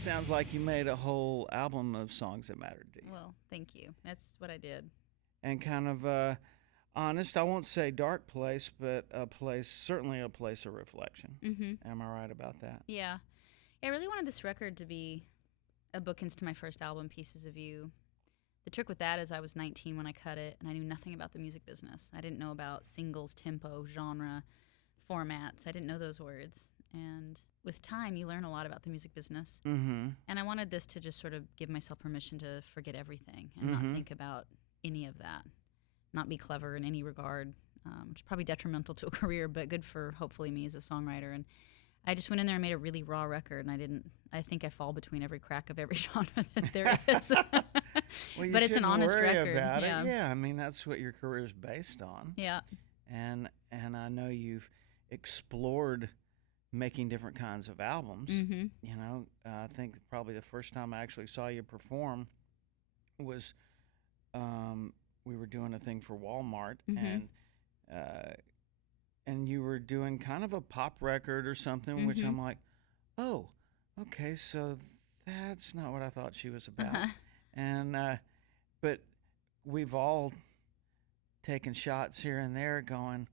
Sounds like you made a whole album of songs that mattered to you. Well, thank you. That's what I did. And kind of honest, I won't say dark place, but a place, certainly a place of reflection. Mm-hmm. Am I right about that? Yeah. I really wanted this record to be a bookends to my first album, Pieces of You. The trick with that is I was 19 when I cut it, and I knew nothing about the music business. I didn't know about singles, tempo, genre, formats. I didn't know those words. And with time, you learn a lot about the music business. Mm-hmm. And I wanted this to just sort of give myself permission to forget everything and not think about any of that, not be clever in any regard, which is probably detrimental to a career, but good for hopefully me as a songwriter. And I just went in there and made a really raw record, and I think I fall between every crack of every genre that there is. Well, you but it's an honest worry record. About yeah. it. Yeah, I mean, that's what your career is based on. Yeah. And I know you've explored making different kinds of albums. Mm-hmm. You know, I think probably the first time I actually saw you perform was we were doing a thing for Walmart, and you were doing kind of a pop record or something, which I'm like, oh, okay, so that's not what I thought she was about. And but we've all taken shots here and there, going,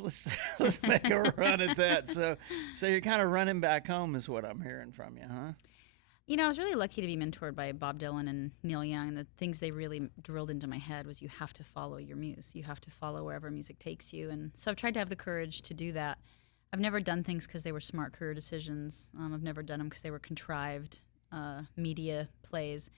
let's make a run at that. So you're kind of running back home, is what I'm hearing from you, huh? You know, I was really lucky to be mentored by Bob Dylan and Neil Young. The things they really drilled into my head was you have to follow your muse. You have to follow wherever music takes you. And so I've tried to have the courage to do that. I've never done things because they were smart career decisions. I've never done them because they were contrived media plays.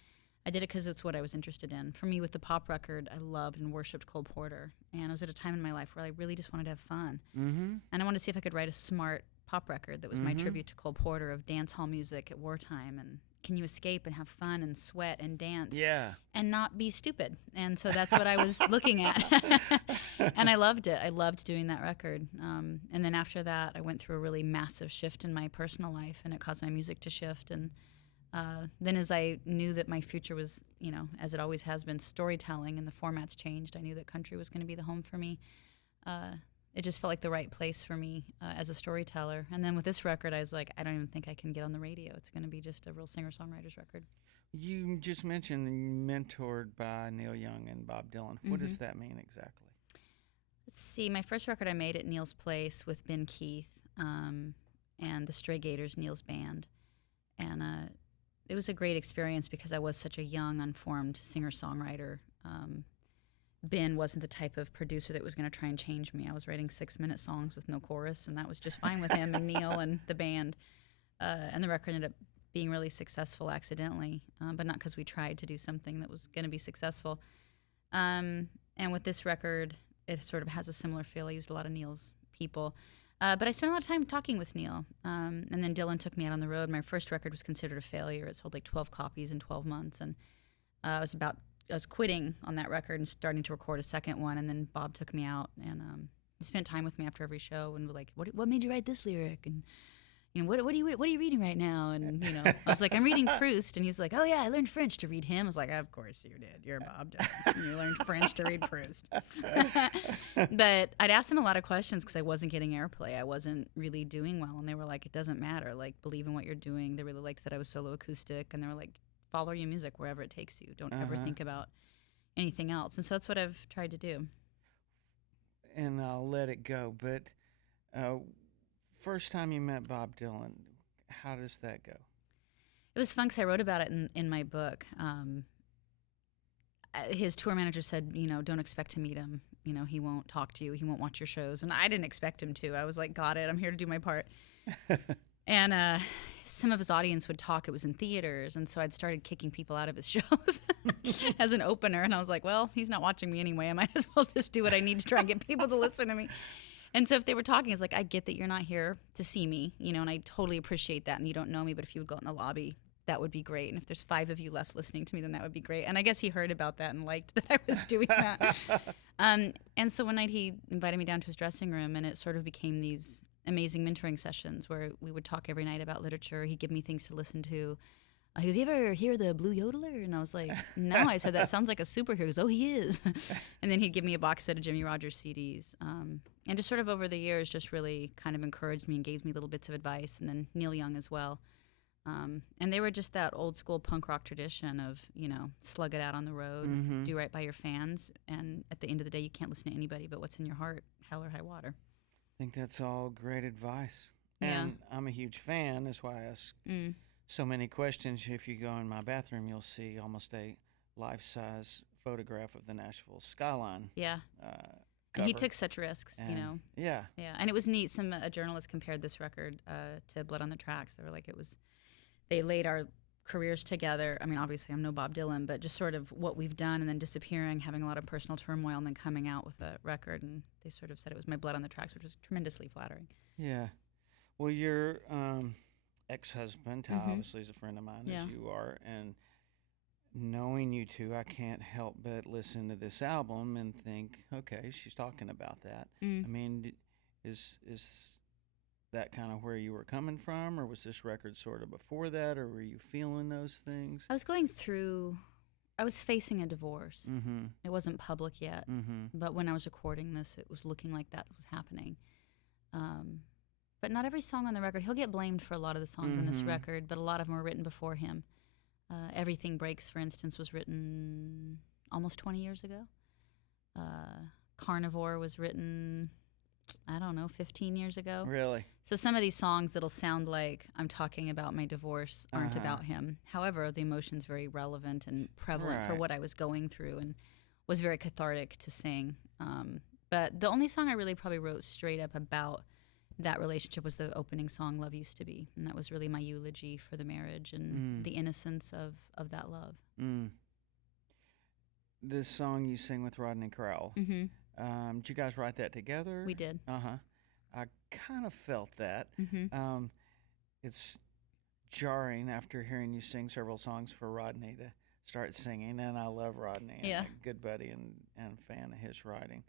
I did it because it's what I was interested in. For me, with the pop record, I loved and worshipped Cole Porter. And I was at a time in my life where I really just wanted to have fun. Mm-hmm. And I wanted to see if I could write a smart pop record that was my tribute to Cole Porter of dance hall music at wartime. And can you escape and have fun and sweat and dance and not be stupid? And so that's what I was looking at. And I loved it. I loved doing that record. And then after that, I went through a really massive shift in my personal life, and it caused my music to shift. And then as I knew that my future was, you know, as it always has been, storytelling, and the formats changed, I knew that country was going to be the home for me. It just felt like the right place for me as a storyteller. And then with this record, I was like, I don't even think I can get on the radio. It's going to be just a real singer-songwriter's record. You just mentioned mentored by Neil Young and Bob Dylan. What does that mean exactly? Let's see. My first record I made at Neil's place with Ben Keith and the Stray Gators, Neil's band. And it was a great experience because I was such a young, unformed singer-songwriter. Ben wasn't the type of producer that was going to try and change me. I was writing 6-minute songs with no chorus, and that was just fine with him and Neil and the band. And the record ended up being really successful accidentally, but not because we tried to do something that was going to be successful. And with this record, it sort of has a similar feel. I used a lot of Neil's people. But I spent a lot of time talking with Neil. And then Dylan took me out on the road. My first record was considered a failure. It sold like 12 copies in 12 months. And I was quitting on that record and starting to record a second one. And then Bob took me out and he spent time with me after every show and was like, what made you write this lyric? And, you know, what are you reading right now? And, you know, I was like, I'm reading Proust. And he was like, oh, yeah, I learned French to read him. I was like, of course you did. You're Bob Dylan. You learned French to read Proust. But I'd asked him a lot of questions because I wasn't getting airplay. I wasn't really doing well. And they were like, it doesn't matter. Like, believe in what you're doing. They really liked that I was solo acoustic. And they were like, follow your music wherever it takes you. Don't ever think about anything else. And so that's what I've tried to do. And I'll let it go. But first time you met Bob Dylan, how does that go? It was fun because I wrote about it in my book. His tour manager said, you know, don't expect to meet him. You know, he won't talk to you. He won't watch your shows. And I didn't expect him to. I was like, got it. I'm here to do my part. And some of his audience would talk. It was in theaters. And so I'd started kicking people out of his shows as an opener. And I was like, well, he's not watching me anyway. I might as well just do what I need to try and get people to listen to me. And so if they were talking, it's like, I get that you're not here to see me, you know, and I totally appreciate that. And you don't know me, but if you would go out in the lobby, that would be great. And if there's 5 of you left listening to me, then that would be great. And I guess he heard about that and liked that I was doing that. And so one night he invited me down to his dressing room, and it sort of became these amazing mentoring sessions where we would talk every night about literature. He'd give me things to listen to. He goes, "You ever hear the Blue Yodeler?" And I was like, "No." I said, "That sounds like a superhero." He goes, "Oh, he is." And then he'd give me a box set of Jimmy Rogers CDs. And just sort of over the years, just really kind of encouraged me and gave me little bits of advice. And then Neil Young as well. And they were just that old school punk rock tradition of, slug it out on the road, do right by your fans. And at the end of the day, you can't listen to anybody but what's in your heart, hell or high water. I think that's all great advice. Yeah. And I'm a huge fan. That's why I ask so many questions. If you go in my bathroom, you'll see almost a life-size photograph of the Nashville skyline. Yeah. Cover. And he took such risks, Yeah. Yeah, and it was neat. A journalist compared this record to Blood on the Tracks. They were like, they laid our careers together. I mean, obviously, I'm no Bob Dylan, but just sort of what we've done and then disappearing, having a lot of personal turmoil, and then coming out with a record. And they sort of said it was my blood on the tracks, which was tremendously flattering. Yeah. Well, your ex-husband, Ty, obviously, is a friend of mine, as you are. And knowing you two, I can't help but listen to this album and think, okay, she's talking about that. I mean, is that kind of where you were coming from, or was this record sort of before that, or were you feeling those things? I was facing a divorce. It wasn't public yet, but when I was recording this, it was looking like that was happening. But not every song on the record. He'll get blamed for a lot of the songs on this record, but a lot of them were written before him. Everything Breaks, for instance, was written almost 20 years ago. Carnivore was written, 15 years ago. Really? So some of these songs that'll sound like I'm talking about my divorce aren't about him. However, the emotion's very relevant and prevalent for what I was going through and was very cathartic to sing. But the only song I really probably wrote straight up about that relationship was the opening song, Love Used to Be. And that was really my eulogy for the marriage and the innocence of that love. This song you sing with Rodney Crowell, did you guys write that together? We did. I kind of felt that. It's jarring after hearing you sing several songs for Rodney to start singing, and I love Rodney. Yeah. I'm a good buddy and fan of his writing.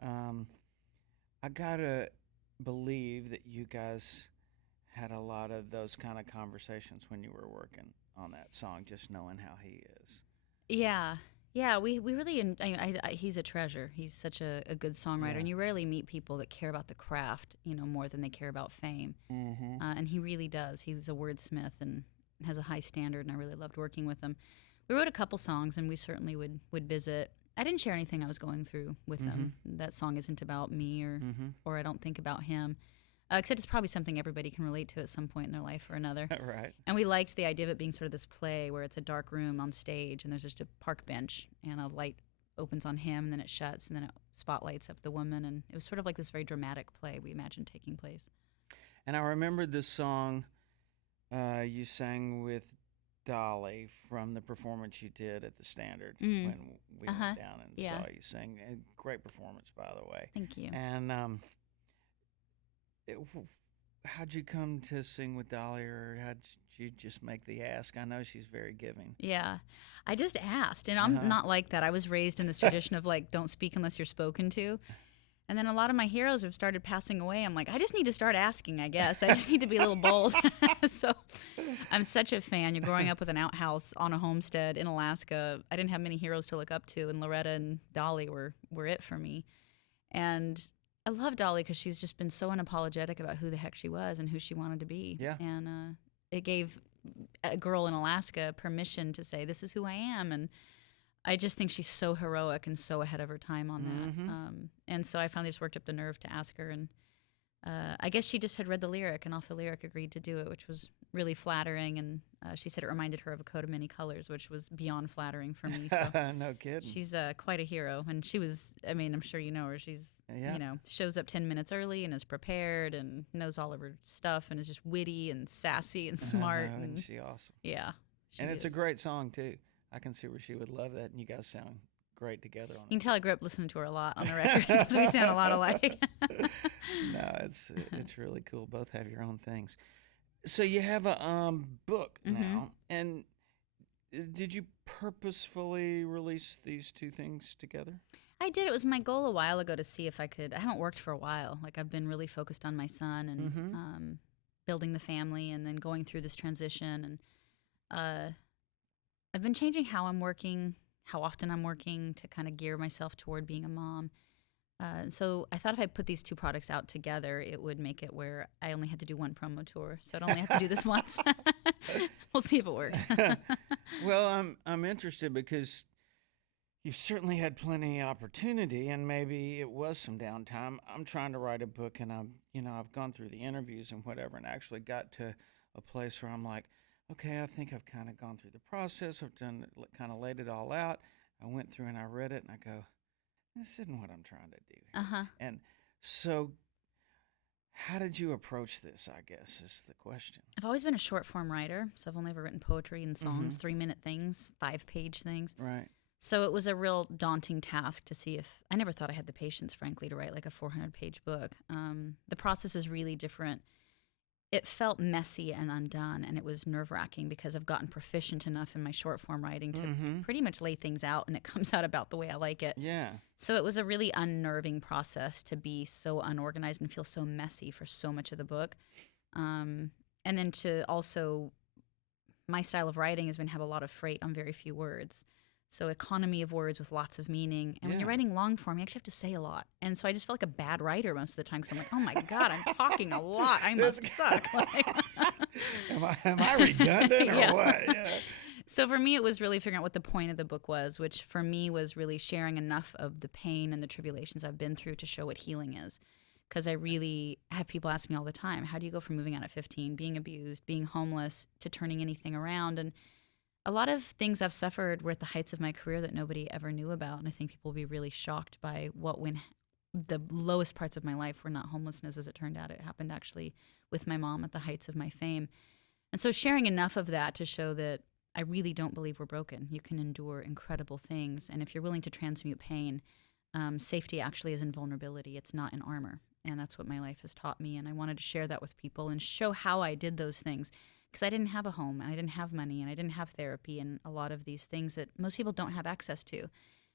I gotta believe that you guys had a lot of those kind of conversations when you were working on that song, just knowing how he is. Yeah, we really, he's a treasure. He's such a good songwriter, and you rarely meet people that care about the craft, more than they care about fame. And he really does. He's a wordsmith and has a high standard, and I really loved working with him. We wrote a couple songs, and we certainly would visit. I didn't share anything I was going through with him. That song isn't about me or I don't think about him. Except it's probably something everybody can relate to at some point in their life or another. Right. And we liked the idea of it being sort of this play where it's a dark room on stage and there's just a park bench and a light opens on him and then it shuts and then it spotlights up the woman. And it was sort of like this very dramatic play we imagined taking place. And I remembered this song you sang with Dolly from the performance you did at the Standard when we went down and saw you sing. A great performance, by the way. Thank you. And how'd you come to sing with Dolly, or how'd you just make the ask? I know she's very giving. Yeah, I just asked, and I'm not like that. I was raised in this tradition of like, don't speak unless you're spoken to. And then a lot of my heroes have started passing away. I'm like, I just need to start asking, I guess. I just need to be a little bold. So I'm such a fan. You're growing up with an outhouse on a homestead in Alaska. I didn't have many heroes to look up to, and Loretta and Dolly were it for me. And I love Dolly because she's just been so unapologetic about who the heck she was and who she wanted to be. Yeah. And it gave a girl in Alaska permission to say, this is who I am. And I just think she's so heroic and so ahead of her time on that. And so I finally just worked up the nerve to ask her. And I guess she just had read the lyric and off the lyric agreed to do it, which was really flattering. And she said it reminded her of A Coat of Many Colors, which was beyond flattering for me. So no kidding. She's quite a hero. And she was, I'm sure you know her. She's, shows up 10 minutes early and is prepared and knows all of her stuff and is just witty and sassy and smart. And she's awesome. Yeah. And it's a great song, too. I can see where she would love that, and you guys sound great together on it. You can tell I grew up listening to her a lot on the record because we sound a lot alike. No, it's really cool. Both have your own things. So you have a book now, and did you purposefully release these two things together? I did. It was my goal a while ago to see if I could. I haven't worked for a while. Like I've been really focused on my son and building the family, and then going through this transition and. Uh, I've been changing how I'm working, how often I'm working to kind of gear myself toward being a mom. So I thought if I put these two products out together, it would make it where I only had to do one promo tour. So I'd only have to do this once. We'll see if it works. Well, I'm interested because you've certainly had plenty of opportunity, and maybe it was some downtime. I'm trying to write a book, and I've gone through the interviews and whatever, and actually got to a place where I'm like, okay, I think I've kind of gone through the process. I've done kind of laid it all out. I went through and I read it, and I go, this isn't what I'm trying to do here. Uh-huh. And so, how did you approach this, I guess, is the question. I've always been a short form writer, so I've only ever written poetry and songs, 3-minute things, 5-page things. Right. So it was a real daunting task to see if I never thought I had the patience, frankly, to write like a 400-page book. The process is really different. It felt messy and undone, and it was nerve-wracking because I've gotten proficient enough in my short form writing to pretty much lay things out, and it comes out about the way I like it. Yeah. So it was a really unnerving process to be so unorganized and feel so messy for so much of the book. And then to also, my style of writing has been have a lot of freight on very few words. So economy of words with lots of meaning. And when you're writing long form, you actually have to say a lot. And so I just felt like a bad writer most of the time because I'm like, oh my God, I'm talking a lot. I must suck. Like, am I redundant or what? Yeah. So for me, it was really figuring out what the point of the book was, which for me was really sharing enough of the pain and the tribulations I've been through to show what healing is. Because I really have people ask me all the time, how do you go from moving out at 15, being abused, being homeless, to turning anything around? And a lot of things I've suffered were at the heights of my career that nobody ever knew about. And I think people will be really shocked by when the lowest parts of my life were not homelessness, as it turned out. It happened actually with my mom at the heights of my fame. And so sharing enough of that to show that I really don't believe we're broken. You can endure incredible things. And if you're willing to transmute pain, safety actually is in vulnerability. It's not in armor. And that's what my life has taught me. And I wanted to share that with people and show how I did those things. Because I didn't have a home, and I didn't have money, and I didn't have therapy, and a lot of these things that most people don't have access to.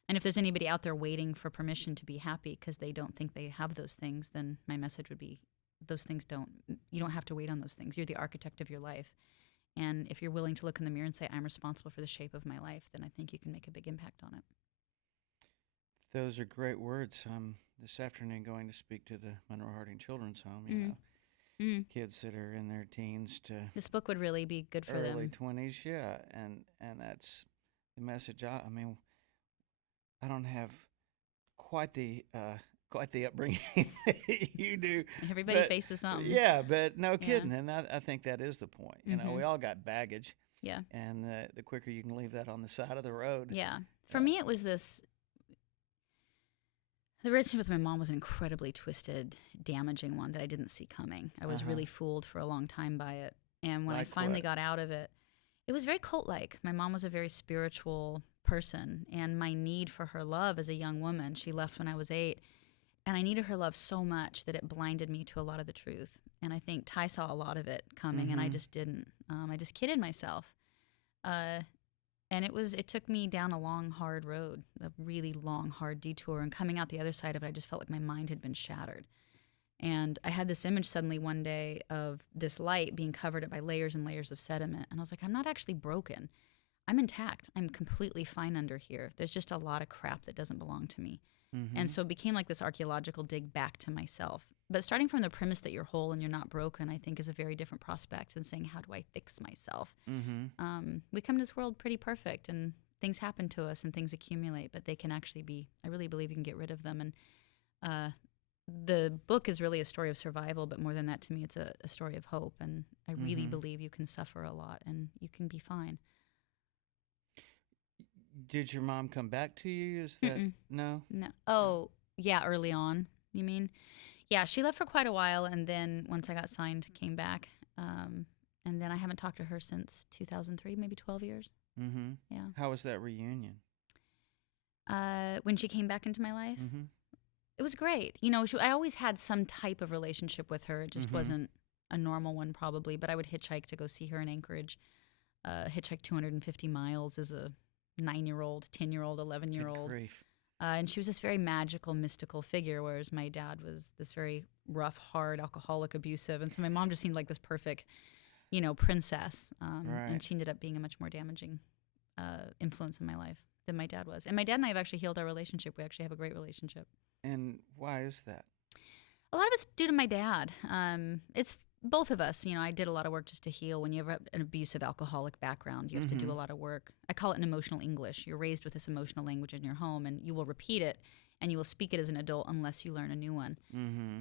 And if there's anybody out there waiting for permission to be happy because they don't think they have those things, then my message would be you don't have to wait on those things. You're the architect of your life. And if you're willing to look in the mirror and say, I'm responsible for the shape of my life, then I think you can make a big impact on it. Those are great words. This afternoon going to speak to the Monroe Harding Children's Home, you know. Kids that are in their teens to this book would really be good for early them. 20s, yeah, and that's the message. I mean, I don't have quite the upbringing that you do. Everybody faces something. Yeah, but no kidding, and I think that is the point. You know, we all got baggage. Yeah, and the quicker you can leave that on the side of the road. Yeah, for me it was this. The relationship with my mom was an incredibly twisted, damaging one that I didn't see coming. I was really fooled for a long time by it. And when I finally got out of it, it was very cult-like. My mom was a very spiritual person, and my need for her love as a young woman, she left when I was 8, and I needed her love so much that it blinded me to a lot of the truth. And I think Ty saw a lot of it coming, and I just didn't. I just kidded myself. And it took me down a long, hard road, a really long, hard detour. And coming out the other side of it, I just felt like my mind had been shattered. And I had this image suddenly one day of this light being covered by layers and layers of sediment. And I was like, I'm not actually broken. I'm intact. I'm completely fine under here. There's just a lot of crap that doesn't belong to me. And so it became like this archaeological dig back to myself. But starting from the premise that you're whole and you're not broken, I think is a very different prospect than saying, how do I fix myself? We come to this world pretty perfect, and things happen to us and things accumulate, but they can actually be, I really believe you can get rid of them. And the book is really a story of survival, but more than that, to me, it's a story of hope. And I really believe you can suffer a lot and you can be fine. Did your mom come back to you? Is that no? No. Oh, yeah, early on, you mean? Yeah, she left for quite a while, and then once I got signed, came back. And then I haven't talked to her since 2003, maybe 12 years. Yeah. How was that reunion? When she came back into my life? It was great. You know, I always had some type of relationship with her. It just wasn't a normal one probably, but I would hitchhike to go see her in Anchorage. Hitchhike 250 miles as a 9-year-old, 10-year-old, 11-year-old. Good grief. And she was this very magical, mystical figure, whereas my dad was this very rough, hard, alcoholic, abusive. And so my mom just seemed like this perfect, princess. Right. And she ended up being a much more damaging influence in my life than my dad was. And my dad and I have actually healed our relationship. We actually have a great relationship. And why is that? A lot of it's due to my dad. It's both of us. I did a lot of work just to heal. When you have an abusive alcoholic background, you have to do a lot of work. I call it an emotional English. You're raised with this emotional language in your home, and you will repeat it, and you will speak it as an adult unless you learn a new one.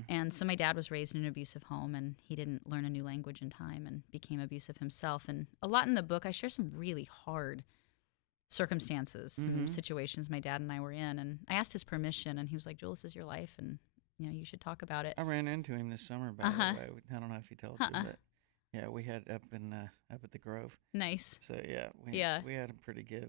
And so my dad was raised in an abusive home, and he didn't learn a new language in time and became abusive himself. And a lot in the book, I share some really hard circumstances and situations my dad and I were in. And I asked his permission, and he was like, "Jewel, this is your life, and you should talk about it." I ran into him this summer, by the way. I don't know if he told you, but yeah, we had up at the Grove. Nice. So yeah, we had a pretty good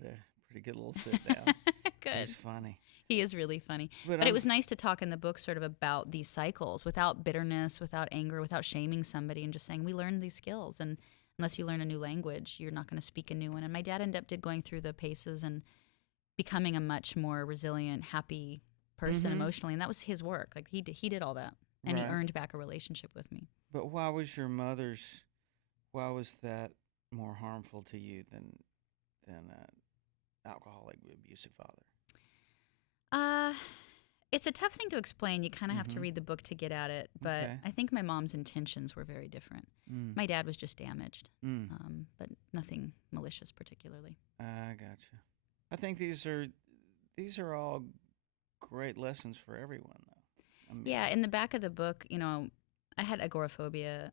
little sit down. Good. He's funny. He is really funny. But it was nice to talk in the book sort of about these cycles without bitterness, without anger, without shaming somebody, and just saying we learn these skills, and unless you learn a new language, you're not going to speak a new one. And my dad ended up going through the paces and becoming a much more resilient, happy person emotionally, and that was his work. Like he did all that, and he earned back a relationship with me. But why was that more harmful to you than alcoholic abusive father? It's a tough thing to explain. You kind of have to read the book to get at it, but I think my mom's intentions were very different. My dad was just damaged, but nothing malicious particularly. I gotcha. I think these are all great lessons for everyone, though. Yeah, in the back of the book, I had agoraphobia,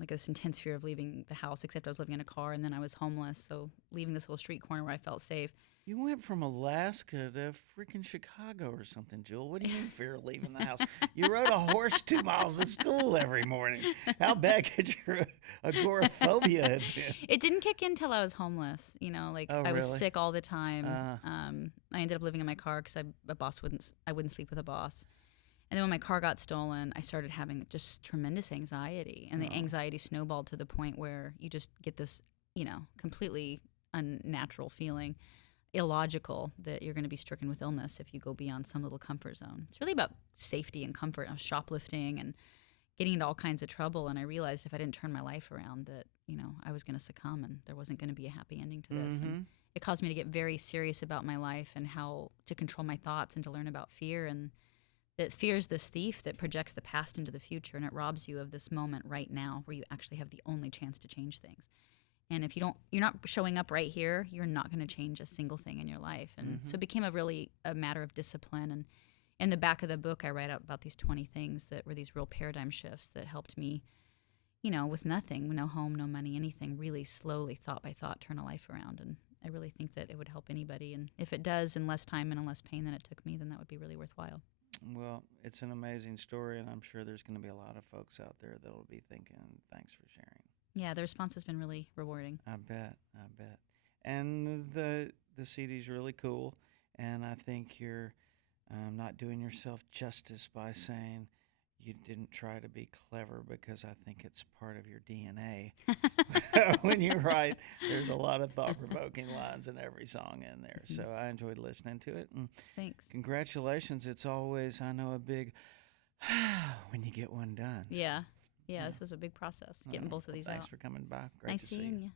like this intense fear of leaving the house, except I was living in a car, and then I was homeless, so leaving this little street corner where I felt safe. You went from Alaska to freaking Chicago or something, Jewel. What do you mean fear of leaving the house? You rode a horse 2 miles to school every morning. How bad could your agoraphobia have been? It didn't kick in until I was homeless. I was sick all the time. I ended up living in my car because I wouldn't sleep with a boss. And then when my car got stolen, I started having just tremendous anxiety. And the anxiety snowballed to the point where you just get this, completely unnatural feeling, illogical, that you're going to be stricken with illness if you go beyond some little comfort zone. It's really about safety and comfort. I was shoplifting and getting into all kinds of trouble. And I realized if I didn't turn my life around that, I was going to succumb and there wasn't going to be a happy ending to this. And it caused me to get very serious about my life and how to control my thoughts and to learn about fear, and that fear is this thief that projects the past into the future, and it robs you of this moment right now where you actually have the only chance to change things. And if you're not showing up right here, you're not going to change a single thing in your life. And so it became a matter of discipline. And in the back of the book, I write out about these 20 things that were these real paradigm shifts that helped me, with nothing, no home, no money, anything, really slowly, thought by thought, turn a life around. And I really think that it would help anybody. And if it does in less time and in less pain than it took me, then that would be really worthwhile. Well, it's an amazing story, and I'm sure there's going to be a lot of folks out there that will be thinking, thanks for sharing. Yeah, the response has been really rewarding. I bet. And the CD's really cool, and I think you're not doing yourself justice by saying you didn't try to be clever, because I think it's part of your DNA. When you write, there's a lot of thought-provoking lines in every song in there. So I enjoyed listening to it. And thanks. Congratulations. It's always, I know, a big when you get one done. Yeah. This was a big process, getting both of these Thanks out. for coming by. Great Nice to see seeing you. you.